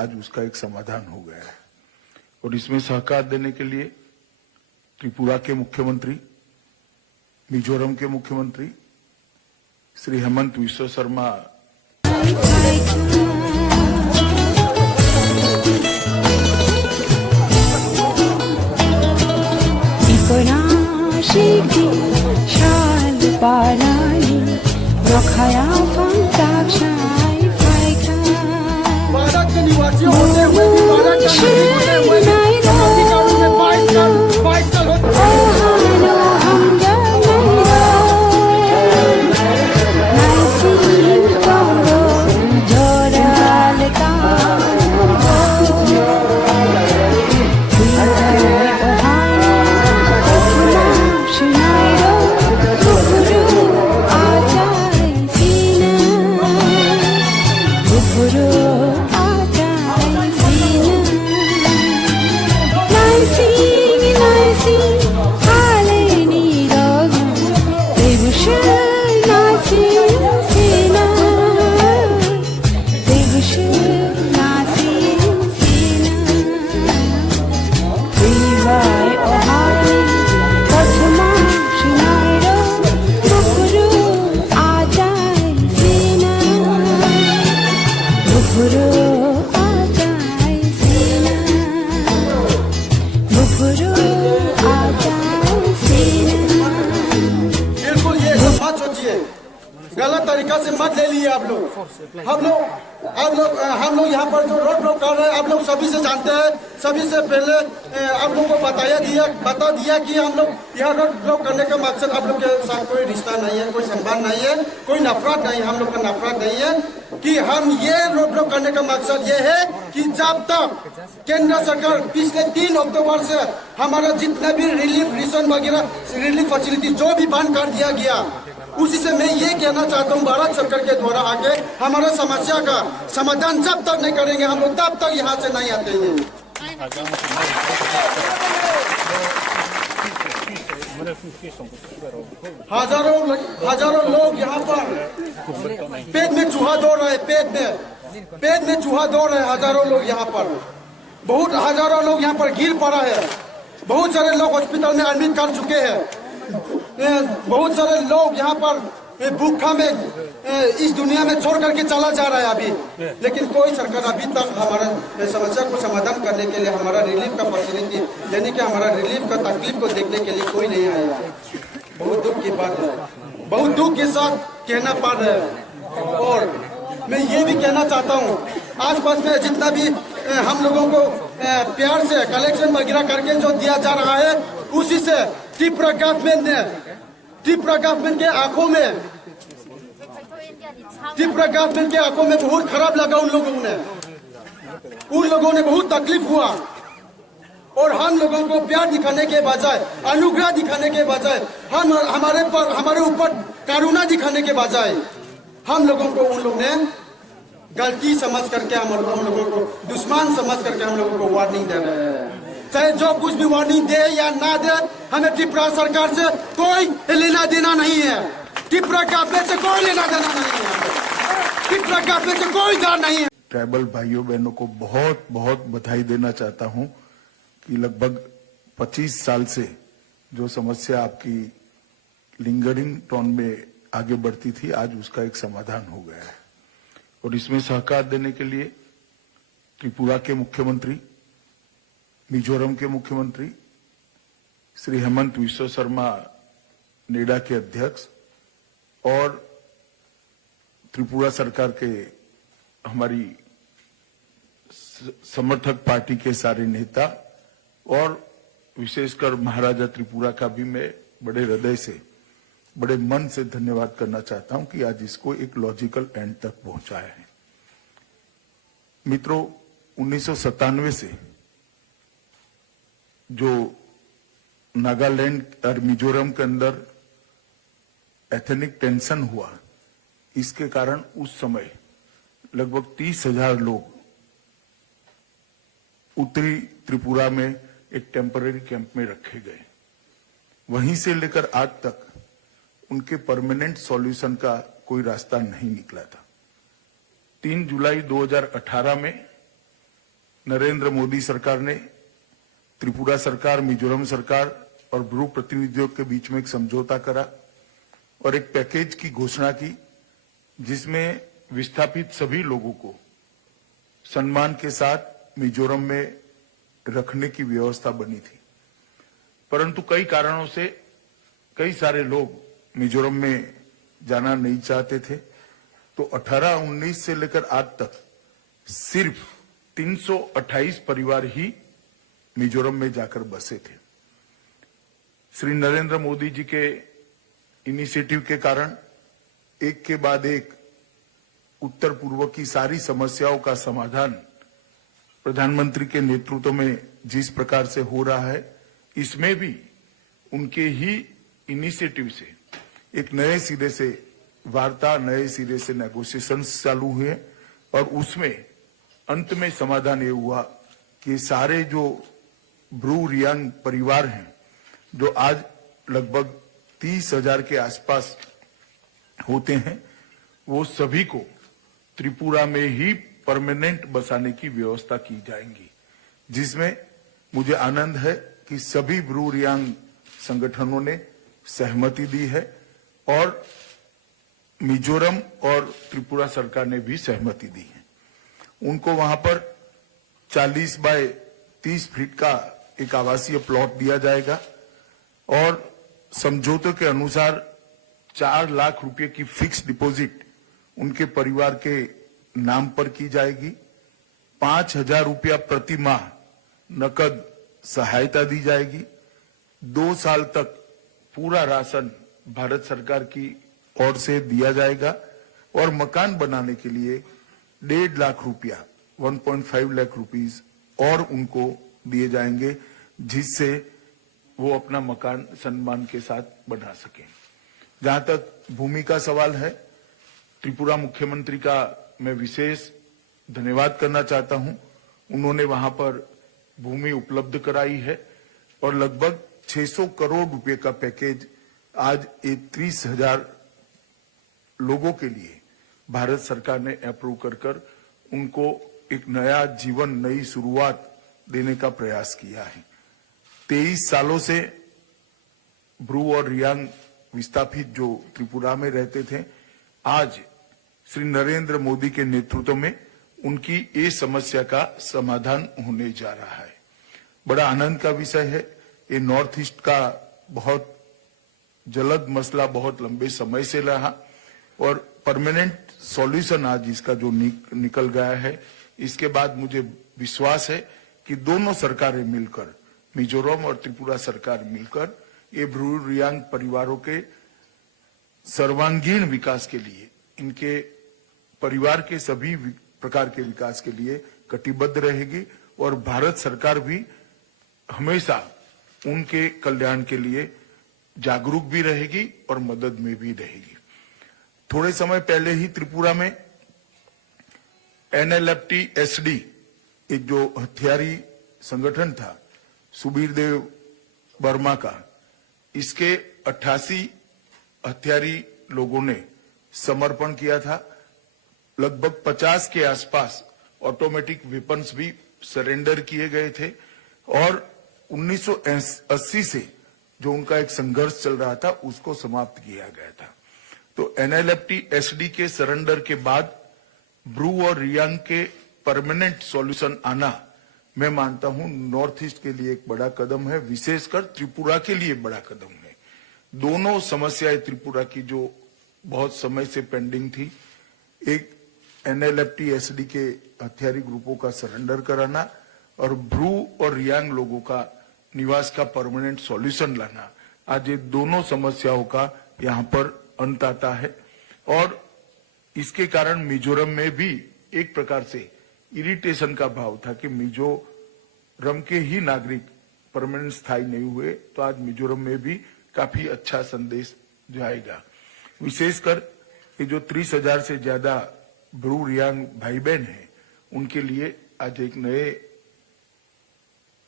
आज उसका एक समाधान हो गया है और इसमें सहकार देने के लिए त्रिपुरा के मुख्यमंत्री, मिजोरम के मुख्यमंत्री श्री हेमंत विश्व शर्मा भारत के निवासी होते हुए भी भारत का नागरिक होते हुए भी अधिकारों में 22 साल होते गलत तरीका से मत ले लिए आप लोग। हम लोग यहाँ पर जो रोड ब्लॉक कर रहे हैं, आप लोग सभी से जानते हैं। सभी से पहले आप लोग को बता दिया कि हम लोग यहाँ रोड ब्लॉक करने का मकसद आप लोग के साथ कोई रिश्ता नहीं है, कोई संबंध नहीं है, कोई नफरत नहीं, हम लोग का नफरत नहीं है। कि हम ये रोड ब्लॉक करने का मकसद ये है कि जब तक केंद्र सरकार पिछले 3 अक्टूबर से हमारा जितना भी रिलीफ रेशन वगैरह रिलीफ फैसिलिटी जो भी बंद कर दिया गया, उसी से मैं ये कहना चाहता हूँ भारत सरकार के द्वारा आके हमारा समस्या का समाधान जब तक नहीं करेंगे हम लोग तब तक यहाँ से नहीं आते हैं। हजारों लोग यहाँ पर पेट में चूहा दौड़ रहे, पेट में चूहा दौड़ रहे, हजारों लोग यहाँ पर, हजारों लोग यहाँ पर गिर पड़ा है। बहुत सारे लोग हॉस्पिटल में एडमिट कर चुके हैं। बहुत सारे लोग यहाँ पर भूखा में इस दुनिया में छोड़ करके चला जा रहा है अभी, लेकिन कोई सरकार अभी तक हमारा समस्या को समाधान करने के लिए, हमारा रिलीफ का फैसिलिटी यानी कि हमारा रिलीफ का तकलीफ को देखने के लिए कोई नहीं आया। बहुत दुख की बात है, बहुत दुख के साथ कहना पड़ रहा है। और मैं ये भी कहना चाहता हूँ, आसपास में जितना भी हम लोगों को प्यार से कलेक्शन वगैरह करके जो दिया जा रहा है, उसी से त्रिपुरा गवर्नमेंट के आंखों में बहुत खराब लगा। उन लोगों ने बहुत तकलीफ हुआ और हम लोगों को प्यार दिखाने के बजाय, अनुग्रह दिखाने के बजाय, हमारे ऊपर करुणा दिखाने के बजाय हम लोगों को उन लोग ने गलती समझ करके हम लोगों को दुश्मन समझ करके हम लोगों को वार्निंग दे रहे हैं। चाहे जो कुछ भी वार्निंग दे या ना दे, हमें त्रिपुरा सरकार से कोई लेना देना नहीं है। त्रिपुरा गवर्नमेंट से कोई लेना देना नहीं है, त्रिपुरा गवर्नमेंट से कोई डर नहीं है। ट्राइबल भाइयों बहनों को बहुत बहुत बधाई देना चाहता हूं कि लगभग 25 साल से जो समस्या आपकी लिंगरिंग टोन में आगे बढ़ती थी, आज उसका एक समाधान हो गया है और इसमें सहकार देने के लिए त्रिपुरा के मुख्यमंत्री, मिजोरम के मुख्यमंत्री श्री हेमंत विश्व शर्मा नेडा के अध्यक्ष और त्रिपुरा सरकार के हमारी समर्थक पार्टी के सारे नेता और विशेषकर महाराजा त्रिपुरा का भी मैं बड़े हृदय से, बड़े मन से धन्यवाद करना चाहता हूं कि आज इसको एक लॉजिकल एंड तक पहुंचाया है। मित्रों, 1997 से जो नागालैंड और मिजोरम के अंदर एथनिक टेंशन हुआ, इसके कारण उस समय लगभग 30,000 लोग उत्तरी त्रिपुरा में एक टेम्पररी कैंप में रखे गए। वहीं से लेकर आज तक उनके परमानेंट सॉल्यूशन का कोई रास्ता नहीं निकला था। 3 जुलाई 2018 में नरेंद्र मोदी सरकार ने त्रिपुरा सरकार, मिजोरम सरकार और ब्रू प्रतिनिधियों के बीच में एक समझौता करा और एक पैकेज की घोषणा की, जिसमें विस्थापित सभी लोगों को सम्मान के साथ मिजोरम में रखने की व्यवस्था बनी थी। परंतु कई कारणों से कई सारे लोग मिजोरम में जाना नहीं चाहते थे, तो 18-19 से लेकर आज तक सिर्फ 328 परिवार ही मिजोरम में जाकर बसे थे। श्री नरेंद्र मोदी जी के इनिशिएटिव के कारण एक के बाद एक उत्तर पूर्व की सारी समस्याओं का समाधान प्रधानमंत्री के नेतृत्व में जिस प्रकार से हो रहा है, इसमें भी उनके ही इनिशिएटिव से एक नए सिरे से वार्ता, नए सिरे से नेगोशिएशंस चालू हुए और उसमें अंत में समाधान ये हुआ कि सारे जो ब्रू रियांग परिवार हैं, जो आज लगभग 30,000 के आसपास होते हैं, वो सभी को त्रिपुरा में ही परमानेंट बसाने की व्यवस्था की जाएगी, जिसमें मुझे आनंद है कि सभी ब्रू रियांग संगठनों ने सहमति दी है और मिजोरम और त्रिपुरा सरकार ने भी सहमति दी है। उनको वहां पर 40 बाय 30 फीट का एक आवासीय प्लॉट दिया जाएगा और समझौते के अनुसार 4 लाख रुपए की फिक्स डिपॉजिट उनके परिवार के नाम पर की जाएगी। 5,000 रुपया प्रति माह नकद सहायता दी जाएगी। 2 साल तक पूरा राशन भारत सरकार की ओर से दिया जाएगा और मकान बनाने के लिए 1.5 लाख रुपया 1.5 लाख रुपीस और उनको दिए जाएंगे, जिससे वो अपना मकान सम्मान के साथ बना सकें। जहां तक भूमि का सवाल है, त्रिपुरा मुख्यमंत्री का मैं विशेष धन्यवाद करना चाहता हूं। उन्होंने वहां पर भूमि उपलब्ध कराई है और लगभग 600 करोड़ रुपए का पैकेज आज 30,000 लोगों के लिए भारत सरकार ने अप्रूव कर उनको एक नया जीवन, नई शुरुआत देने का प्रयास किया है। 23 सालों से ब्रू और रियांग विस्थापित जो त्रिपुरा में रहते थे, आज श्री नरेंद्र मोदी के नेतृत्व में उनकी ये समस्या का समाधान होने जा रहा है। बड़ा आनंद का विषय है। ये नॉर्थ ईस्ट का बहुत जलद मसला बहुत लंबे समय से रहा और परमानेंट सॉल्यूशन आज इसका जो निकल गया है। इसके बाद मुझे विश्वास है कि दोनों सरकारें मिलकर, मिजोरम और त्रिपुरा सरकार मिलकर, ये ब्रू रियांग परिवारों के सर्वांगीण विकास के लिए, इनके परिवार के सभी प्रकार के विकास के लिए कटिबद्ध रहेगी और भारत सरकार भी हमेशा उनके कल्याण के लिए जागरूक भी रहेगी और मदद में भी रहेगी। थोड़े समय पहले ही त्रिपुरा में NLFT-SD, एक जो हथियारी संगठन था सुबीरदेव वर्मा का, इसके 88 हथियारी लोगों ने समर्पण किया था। लगभग 50 के आसपास ऑटोमेटिक वेपन्स भी सरेंडर किए गए थे और 1980 से जो उनका एक संघर्ष चल रहा था उसको समाप्त किया गया था। तो NLFT-SD के सरेंडर के बाद ब्रू और रियांग के परमानेंट सॉल्यूशन आना, मैं मानता हूं नॉर्थ ईस्ट के लिए एक बड़ा कदम है, विशेषकर त्रिपुरा के लिए बड़ा कदम है। दोनों समस्याएं त्रिपुरा की जो बहुत समय से पेंडिंग थी, एक NLFT-SD के हथियारी ग्रुपों का सरेंडर कराना और ब्रू और रियांग लोगों का निवास का परमानेंट सॉल्यूशन लाना, आज ये दोनों समस्याओं का यहाँ पर अंत आता है। और इसके कारण मिजोरम में भी एक प्रकार से इरिटेशन का भाव था कि मिजोरम के ही नागरिक परमानेंट स्थायी नहीं हुए, तो आज मिजोरम में भी काफी अच्छा संदेश जाएगा। विशेषकर ये जो 30,000 से ज्यादा ब्रू रियांग भाई बहन हैं, उनके लिए आज एक नए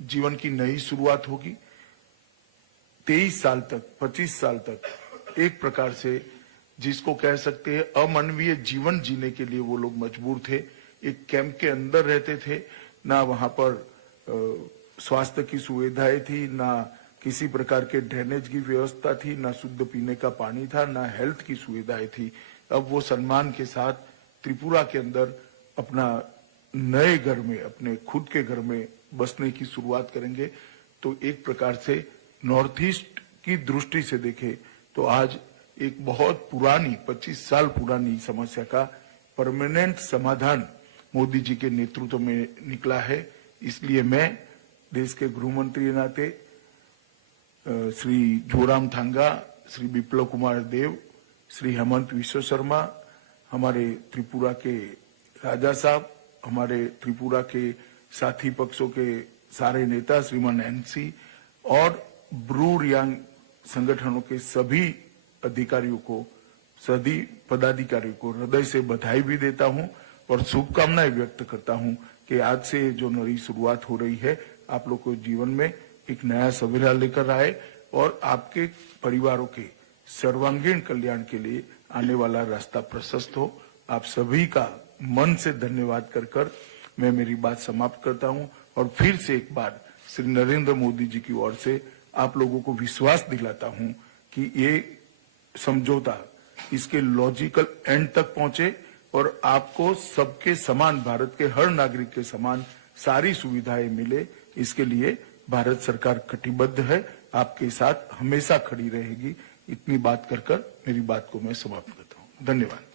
जीवन की नई शुरुआत होगी। 23 साल तक, 25 साल तक एक प्रकार से जिसको कह सकते हैं अमानवीय जीवन जीने के लिए वो लोग मजबूर थे। एक कैंप के अंदर रहते थे, ना वहां पर स्वास्थ्य की सुविधाएं थी, ना किसी प्रकार के ड्रेनेज की व्यवस्था थी, ना शुद्ध पीने का पानी था, ना हेल्थ की सुविधाएं थी। अब वो सम्मान के साथ त्रिपुरा के अंदर अपना नए घर में, अपने खुद के घर में बसने की शुरुआत करेंगे। तो एक प्रकार से नॉर्थ ईस्ट की दृष्टि से देखें तो आज एक बहुत पुरानी 25 साल पुरानी समस्या का परमानेंट समाधान मोदी जी के नेतृत्व में निकला है। इसलिए मैं देश के गृह मंत्री के नाते श्री जोरामथांगा, श्री बिप्लब कुमार देव, श्री हेमंत विश्व शर्मा, हमारे त्रिपुरा के राजा साहब, हमारे त्रिपुरा के साथी पक्षों के सारे नेता श्रीमान एनसी और ब्रू रियांग संगठनों के सभी अधिकारियों को, सभी पदाधिकारियों को हृदय से बधाई भी देता हूं और शुभकामनाएं व्यक्त करता हूं कि आज से जो नई शुरुआत हो रही है आप लोग को जीवन में एक नया सवेरा लेकर आए और आपके परिवारों के सर्वांगीण कल्याण के लिए आने वाला रास्ता प्रशस्त हो। आप सभी का मन से धन्यवाद कर मैं मेरी बात समाप्त करता हूं और फिर से एक बार श्री नरेंद्र मोदी जी की ओर से आप लोगों को विश्वास दिलाता हूं कि ये समझौता इसके लॉजिकल एंड तक पहुंचे और आपको सबके समान, भारत के हर नागरिक के समान सारी सुविधाएं मिले। इसके लिए भारत सरकार कटिबद्ध है, आपके साथ हमेशा खड़ी रहेगी। इतनी बात कर मेरी बात को मैं समाप्त करता हूं। धन्यवाद।